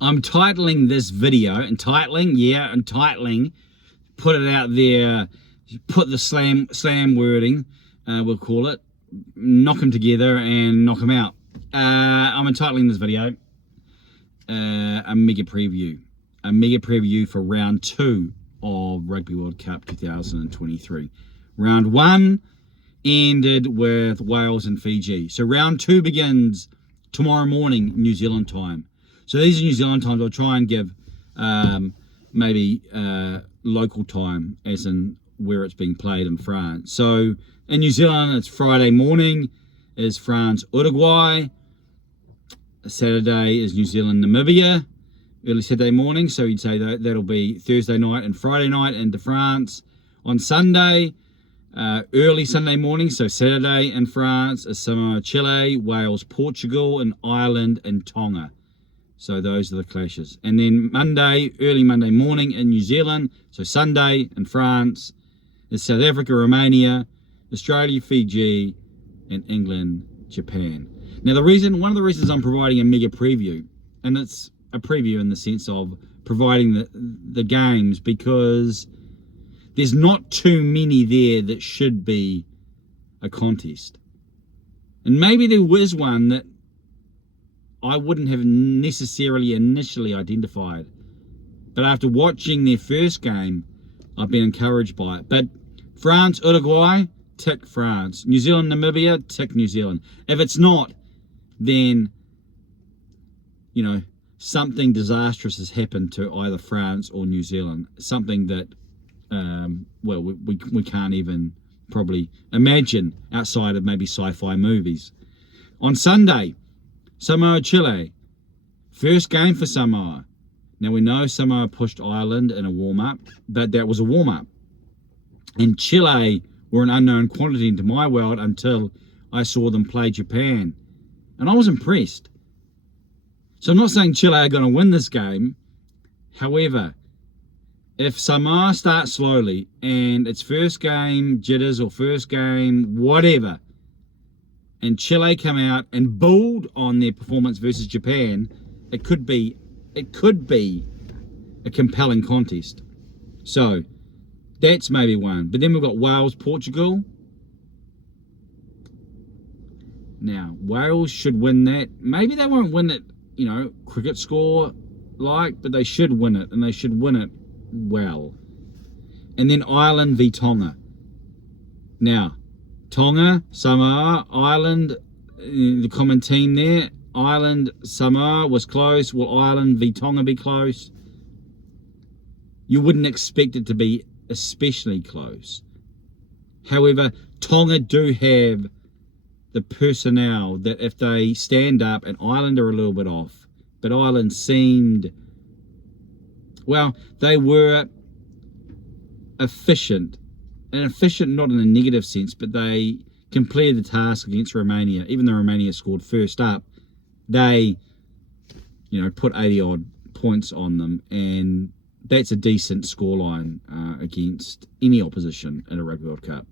I'm titling this video, put it out there, put the slam wording, we'll call it, knock them together and knock them out. I'm entitling this video a mega preview for round 2 of Rugby World Cup 2023. Round 1 ended with Wales and Fiji. So round 2 begins tomorrow morning, New Zealand time. So these are New Zealand times. I'll try and give maybe local time, as in where it's being played in France. So in New Zealand, it's Friday morning is France-Uruguay. Saturday is New Zealand-Namibia, early Saturday morning. So you'd say that'll be Thursday night and Friday night into France. On Sunday, early Sunday morning, so Saturday in France is Samoa-Chile, Wales-Portugal, and Ireland and Tonga. So those are the clashes. And then Monday, early Monday morning in New Zealand, so Sunday in France is South Africa, Romania, Australia, Fiji, and England, Japan. Now one of the reasons I'm providing a mega preview, and it's a preview in the sense of providing the games, because there's not too many there that should be a contest. And maybe there was one that I wouldn't have necessarily initially identified. But after watching their first game, I've been encouraged by it. But France, Uruguay, tick France. New Zealand, Namibia, tick New Zealand. If it's not, then, you know, something disastrous has happened to either France or New Zealand. Something that, well, we can't even probably imagine outside of maybe sci-fi movies. On Sunday, Samoa-Chile. First game for Samoa. Now we know Samoa pushed Ireland in a warm-up, but that was a warm-up. And Chile were an unknown quantity into my world until I saw them play Japan. And I was impressed. So I'm not saying Chile are going to win this game. However, if Samoa starts slowly and it's first game jitters or first game whatever, and Chile come out and build on their performance versus Japan, it could be a compelling contest. So that's maybe one. But then we've got Wales, Portugal. Now Wales should win that. Maybe they won't win it, you know, cricket score like, but they should win it, and they should win it well. And then Ireland v Tonga. Now Tonga, Samoa, Ireland, the common team there. Ireland, Samoa was close. Will Ireland v Tonga be close? You wouldn't expect it to be especially close. However, Tonga do have the personnel that if they stand up, and Ireland are a little bit off, but Ireland seemed, well, they were efficient. And efficient not in a negative sense, but they completed the task against Romania. Even though Romania scored first up, they, you know, put 80 odd points on them, and that's a decent scoreline against any opposition in a Rugby World Cup.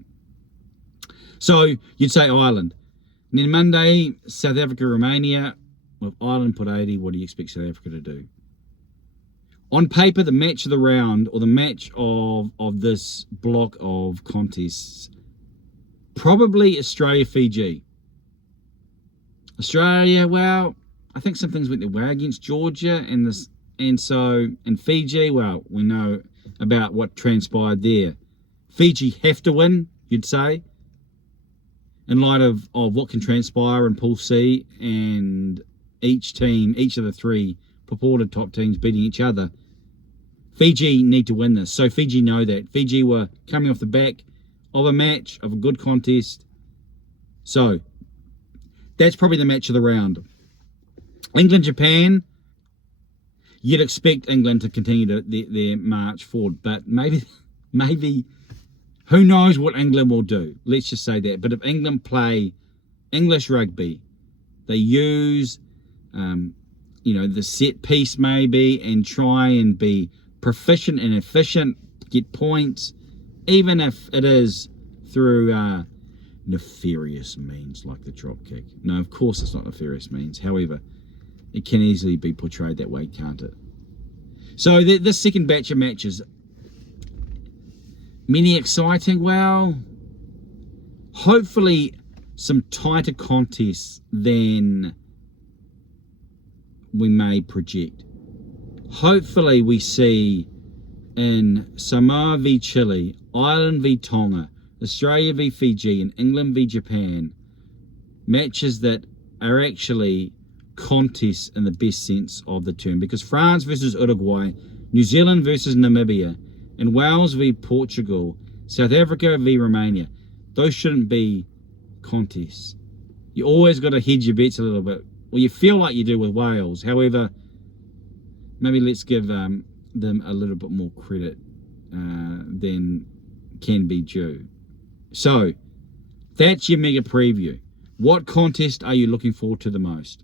So you'd say Ireland. And then Monday, South Africa, Romania. Well, if Ireland put 80, what do you expect South Africa to do? On paper, the match of the round, or the match of this block of contests, probably Australia-Fiji. Australia, well, I think some things went their way against Georgia, and Fiji, well, we know about what transpired there. Fiji have to win, you'd say, in light of what can transpire in Pool C, and each of the 3 purported top teams beating each other. Fiji need to win this. So Fiji know that. Fiji were coming off the back of a match, of a good contest. So that's probably the match of the round. England-Japan. You'd expect England to continue their march forward. But maybe, who knows what England will do. Let's just say that. But if England play English rugby, they use the set piece maybe, and try and be proficient and efficient, get points, even if it is through nefarious means like the drop kick. No, of course it's not nefarious means. However, It can easily be portrayed that way, can't it? So this second batch of matches, many exciting. Well, hopefully some tighter contests than we may project. Hopefully we see in Samoa v Chile, Ireland v Tonga, Australia v Fiji, and England v Japan, matches that are actually contests in the best sense of the term, because France versus Uruguay, New Zealand versus Namibia, and Wales v Portugal, South Africa v Romania, those shouldn't be contests. You always got to hedge your bets a little bit. Well, you feel like you do with Wales. However, maybe let's give them a little bit more credit than can be due. So that's your mega preview. What contest are you looking forward to the most?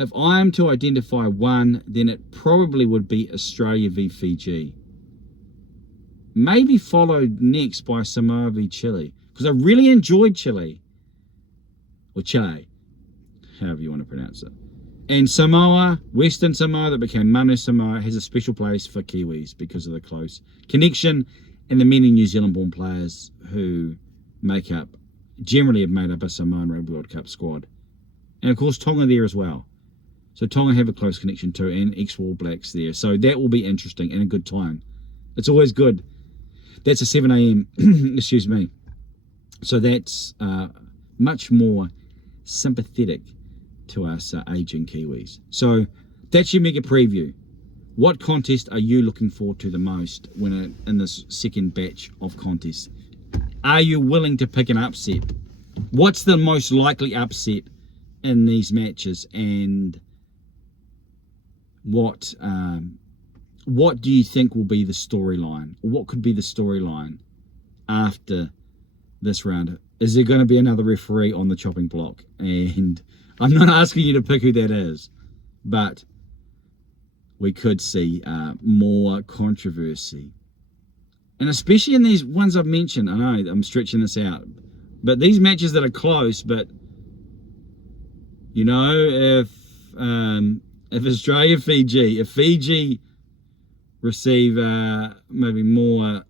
If I am to identify one, then it probably would be Australia v Fiji. Maybe followed next by Samoa v Chile, because I really enjoyed Chile. Or Chile, however you want to pronounce it. And Samoa, Western Samoa that became Manu Samoa, has a special place for Kiwis because of the close connection and the many New Zealand-born players who generally have made up a Samoan Rugby World Cup squad. And of course Tonga there as well. So Tonga have a close connection too, and ex-All Blacks there. So that will be interesting and a good time. It's always good. That's a 7 a.m. excuse me. So that's much more sympathetic to us aging Kiwis. So that's your mega preview. What contest are you looking forward to the most in this second batch of contests? Are you willing to pick an upset? What's the most likely upset in these matches, and what do you think will be the storyline? Or what could be the storyline after this round? Is there going to be another referee on the chopping block? And I'm not asking you to pick who that is, but we could see more controversy. And especially in these ones I've mentioned. I know I'm stretching this out, but these matches that are close, but you know, if Australia, Fiji, if Fiji receive maybe more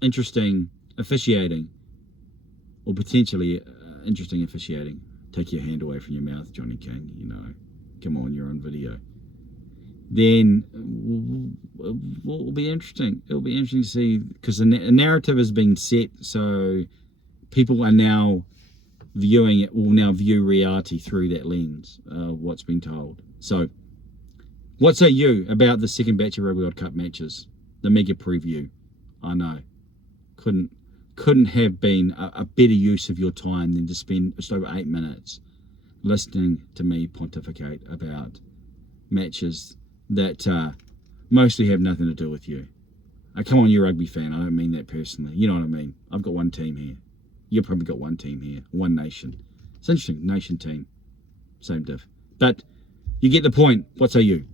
interesting officiating, or potentially interesting officiating, take your hand away from your mouth, Johnny King, you know, come on, you're on video, then it will be interesting. It'll be interesting to see, because the narrative has been set, so people are now viewing it, will now view reality through that lens of what's been told. So what say you about the second batch of Rugby World Cup matches, the mega preview? I know, couldn't have been a better use of your time than to spend just over 8 minutes listening to me pontificate about matches that mostly have nothing to do with you. Come on, you're a rugby fan. I don't mean that personally. You know what I mean. I've got one team here. You've probably got one team here. One nation. It's interesting. Nation team. Same diff. But you get the point. What say you?